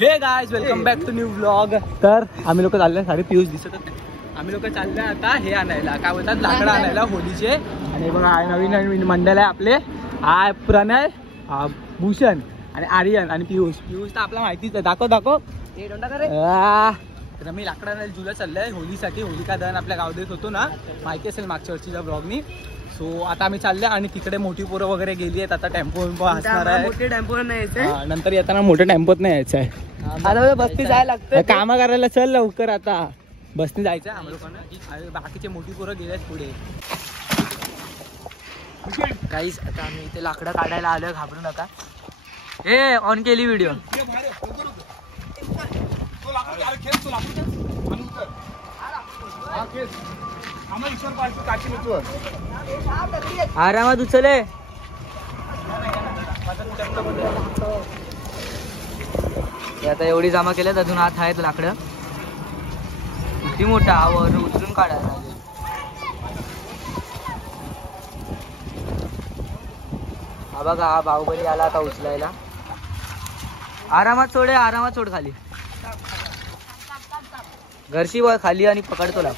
हे guys welcome back to new vlog. तर आम्ही लोक चालले, सारे पियुष दिसतच नाही. आम्ही लोक चालले आता हे आणायला, काय बोलतात, लाकडं आणायला होलीचे. आणि बघा नवीन नवीन मंडळ आहे आपले. हा प्रणय, हा भूषण आणि आर्यन आणि पियुष. पियुष तर आपला माहितीच आहे. दाखव तर मी लाकडं आणायला जुला चाललंय होलीसाठी. होलिका दहन आपल्या गावदेत होतो ना, माहिती असेल मागच्या वर्षीच्या ब्लॉगनी. सो आता आम्ही चालले आणि तिकडे मोठी पोरं वगैरे गेली आहेत. आता टेम्पो असणार आहे. मोठे टेम्पो नाही यायचंय, नंतर येताना मोठ्या टेम्पोत नाही यायचं आहे. आता बसनी जायला लागतं, कामं करायला. चल लवकर, आता बसनी जायचं आहे आम्हाला लोकांना. बाकीचे मोठी पोरं गेलेत पुढे. काहीच आता आम्ही इथे लाकडं काढायला आलोय, घाबरू नका. हे ऑन केली व्हिडिओ. आरामात उचले. आता एवढी जमा केल्यात, अजून हात आहेत लाकडं. किती मोठा आवर उचलून काढायला लागेल. हा बघा, हा बाहुबली आला आता उचलायला. आरामात सोड, आरामात सोड खाली. घरशी वर खाली आणि पकडतो लाग.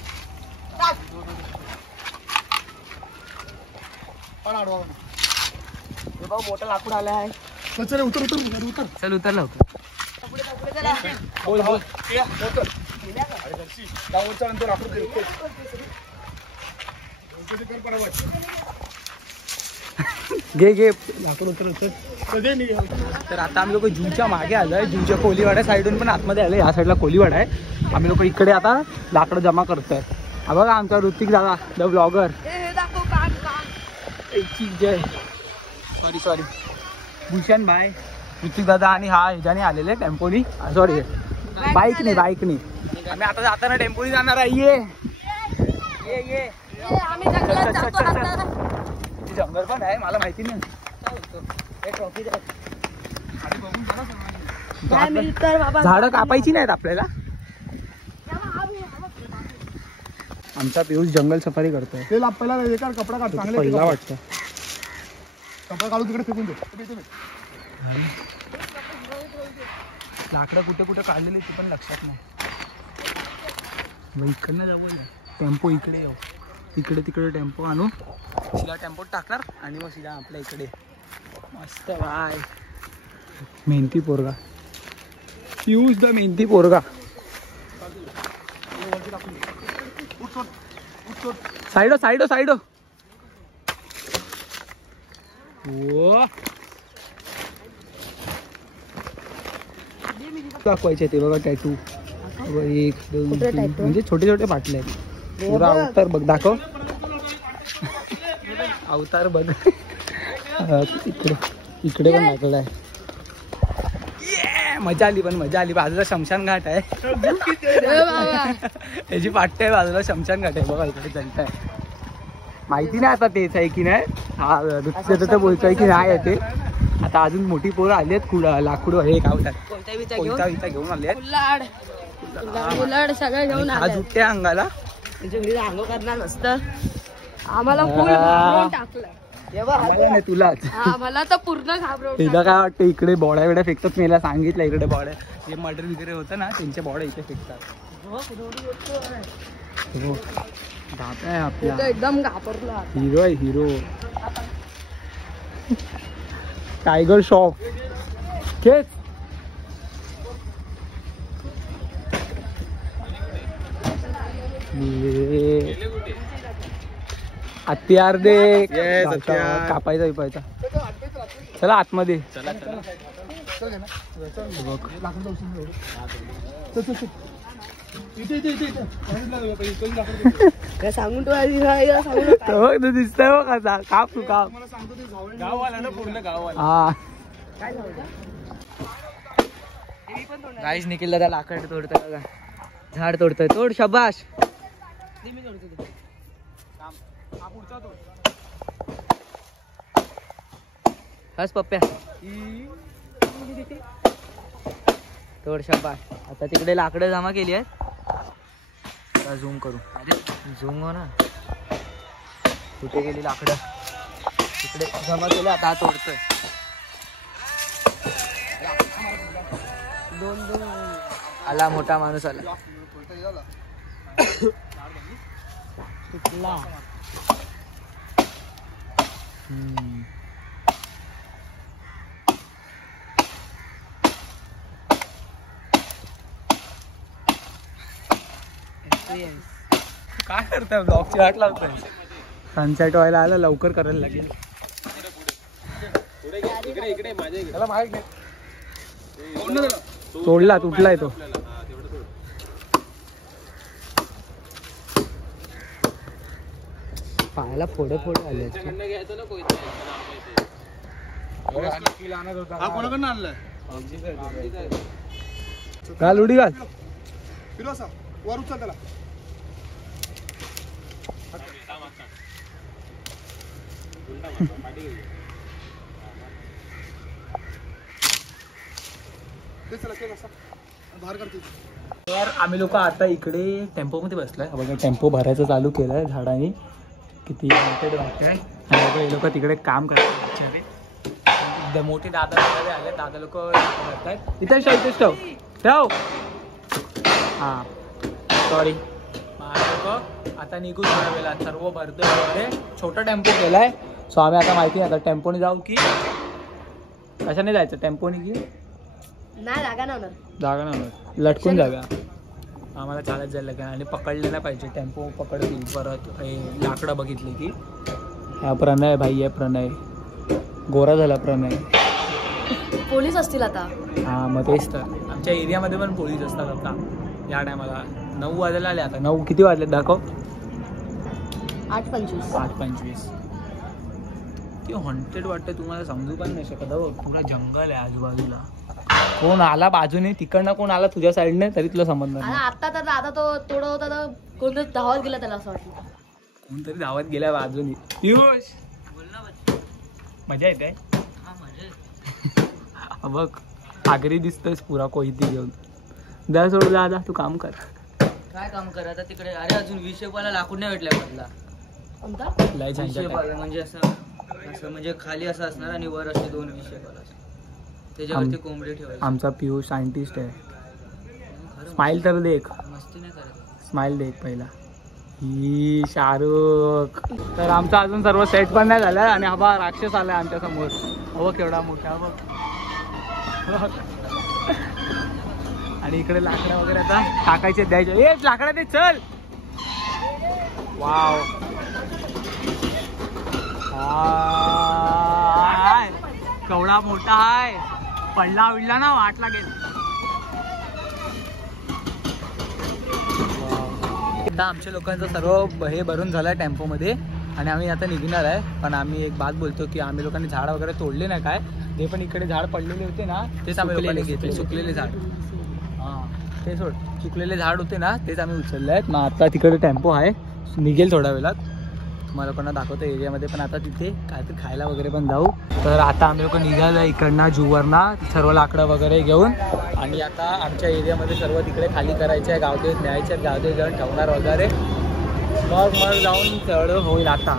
मोठा लाकूड आला आहे. चल उतर लवकर. घे लाकूड उतर. तर आता आम्ही लोक जूच्या मागे आलोय. जूच्या कोलीवाड्या साईडून पण आतमध्ये आलोय. या साईडला कोलीवाडा आहे. आम्ही लोक इकडे आता लाकडं जमा करतोय. हा बघा आमचा ऋतिक दादा, the blogger. Jay sorry Bhushan भाई, ऋतिक दादा आणि हा ह्याच्याने आलेले टेम्पोनी. सॉरी बाईकने. आम्ही आता जाताना टेम्पोनी जाणार आहे. ये जंगल पण आहे, मला माहिती नाही. झाडं कापायची नाहीत आपल्याला. आमचा पियुष जंगल सफारी करतोय. ते आपल्याला कपडा काढ, पहिला वाटतं. कपडा काढून तिकडे फेकून दे. लाकडं कुठे कुठे काढलेली ती पण लक्षात नाही. इकडनं जाऊ, टेम्पो इकडे येऊ. इकडे तिकडे टेम्पो आणू, सिधा टेम्पोत टाकणार आणि मग सिधा आपल्या इकडे. मस्त बाय. मेहनती पोरगा पियुष, द मेहनती पोरगा. साईडो दाखवायचे ते बघा. टॅटू 1 2 3 म्हणजे छोटे छोटे फाटले आहेत. पुरा अवतार बघ, दाखव अवतार बघ. इकडे पण दाखवलाय. मजा आली. बाजूला शमशान घाट आहे. त्याची पाट्टे आहे बाजूला, शमशान घाट आहे बघा. इकडे जनता आहे. माहिती नाही आता तेच आहे की नाही. हा तर बोलतोय की नाही आहे ते. आता अजून मोठी पोरं आली आहेत. लाकूड हे गावतात, कोणता विचा घेऊन आले सगळं घेऊन. हा जुट्या अंगाला अंग करणार नसतं. आम्हाला तुलाच आम्हाला तर पूर्ण घाबरवलं. तिला काय वाटतं, इकडे बॉड्या बिड्या फेकतात. मला सांगितलं इकडे बॉड्या, जे मर्डर वगैरे होतं ना, त्यांच्या बॉड्या इथे फेकतात. आहे आपला एकदम घाबरला. Hero tiger शॉफ. खेच हत्यार दे. कापायचा विपायचा. चला आतमध्ये. सांगून दिसतंय बघ. काप तू काप. गाववाला ना, पूर्ण गाववाला. हा गाईस निखिल दादा लाकड तोडतोय बघा. झाड तोडतोय. तोड शाबाश. हस पप्प्या. तोड शाबाश. आता तिकडे लाकडं जमा केली आहेत. झूम करू. झूम हो ना. कुठे गेली लाकडं. तिकडे जमा केलं. आता तोडतोय. आला मोठा माणूस आला. काय करताय ब्लॉगची वाट लावतोय. सनसेट व्हायला आलं लवकर करायला लागेल. तोडला तुटलाय तो. पायाला फोडे फोडे आले. घाल उडी घाल. वर उचल त्याला. तर आम्ही लोक आता इकडे टेम्पो मध्ये बसलोय. बघा टेम्पो भरायचं चालू केलंय झाडाने. किती वाटतंय. हे लोक तिकडे काम करतात. मोठे दादा वगैरे आले. दादा लोक करतायत. इथेच ठेव इथेच ठेव ठेव. हा सॉरी. लोक आता निघून थोड्या वेळा सर्व भरतोय वगैरे. छोटा टेम्पो केलाय. सो आम्ही आता माहिती नाही आता टेम्पोने जाऊ की कशाने जायचं. टेम्पोने की नाही जागा नाही लटकून जाऊया. आम्हाला चालत जायला काय आणि पकडले नाही पाहिजे. टेम्पो पकडतील परत. लाकडं बघितली की हा प्रणय भाई आहे. प्रणय गोरा झाला. प्रणय पोलीस असतील आता. हा मग तेच तर. आमच्या एरियामध्ये पण पोलीस असतात आता या टायमाला. 9 वाजायला आले आता. 9 किती वाजले दाखव. 8:25. 8:25. ते हॉन्टेड वाटतं तुम्हाला समजू पण नाही शकत. पुरा जंगल आहे आजूबाजूला. कोण आला बाजूने तिकडनं कोण आला तुझ्या साईडने तरी तुला समजणार नाही. आता तर दादा तो तोडा होता तर कोणतरी धावत गेला. त्याला असं वाटलं कोणतरी धावत गेल्या बाजूने. पियुष मजा येते. बघ आगरी दिसतोयस पुरा कोयती घेऊन. द्या सोडू दादा तू काम कर. काय काम कर आता तिकडे. अरे अजून 20 शेपाला लाकूड नाही भेटल्या मधला. म्हणजे असं म्हणजे खाली असं असणार आणि वर असे 2 20 शेपाला त्याच्यावरती कोंबडी ठेवायची. आमचा पियुष सायंटिस्ट आहे. स्माइल तर देख. मस्ती नाही करत. स्माइल देख पहिला. ही शाहरुख. तर आमचा अजून सर्व सेट पण नाही झाला आणि हा राक्षस आलाय आमच्या समोर. हो केवढा मोठा बघ. आणि इकडे लाकडं वगैरे आता टाकायचे द्यायचे. ए लाकडं दे चल. वाव केवढा मोठा आहे. पडला विडला ना वाट लागेल. आता आमच्या लोकांचं सर्व हे भरून झालंय टेम्पो मध्ये आणि आम्ही आता निघणार आहे. पण आम्ही एक बात बोलतो की आम्ही लोकांनी झाड वगैरे तोडले नाही काय. ते पण इकडे झाड पडलेले होते ना तेच आम्ही लोकांनी घेतले. सुकलेले झाड. हां ते सोड. सुकलेले झाड होते ना तेच आम्ही उचलले आहेत. मग आता तिकडे टेम्पो आहे निघेल थोड्या वेळात. तुम्हाला पण दाखवतो एरियामध्ये. पण आता तिथे काहीतरी खायला वगैरे पण जाऊ. तर आता आम्ही लोक निघालो इकडनं जूवरना सर्व लाकडं वगैरे घेऊन. आणि आता आमच्या एरियामध्ये सर्व तिकडे खाली करायचे आहे. गावदेव न्यायचे आहेत. गावदेव जाऊन ठेवणार वगैरे. मग जाऊन सगळं होईल. आता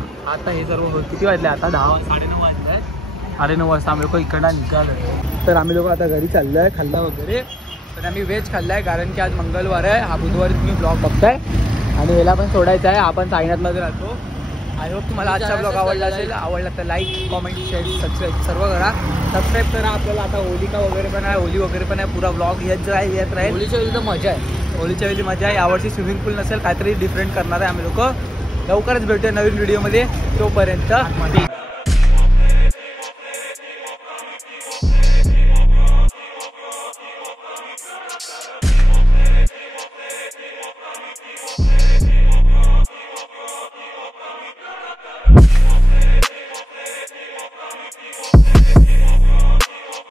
हे सर्व होईल. किती वाजले आता 9:30 वाजले आहेत. 9:30 वाजता आम्ही लोक इकडनं निघालो. तर आम्ही लोक आता घरी चाललो आहे. खाल्लं वगैरे. पण आम्ही व्हेज खाल्लं आहे कारण की आज मंगळवार आहे. हा बुधवारी तुम्ही ब्लॉग बघताय. आणि याला पण सोडायचा आहे. आपण साईनाथमध्ये राहतो. आय होप तुम्हाला आजचा ब्लॉग आवडला असेल. आवडला तर लाईक कॉमेंट शेअर सबस्क्राईब सर्व करा. सबस्क्राईब करा. आपल्याला आता होलिका वगैरे पण आहे. होली वगैरे पण आहे. पुरा ब्लॉग येत राहील. होलीच्या वेळी तर मजा आहे. होलीच्या वेळी मजा आहे. यावर्षी स्विमिंग पूल नसेल काहीतरी डिफरंट करणार आहे आम्ही लोक. लवकरच भेटूया नवीन व्हिडिओमध्ये. तोपर्यंत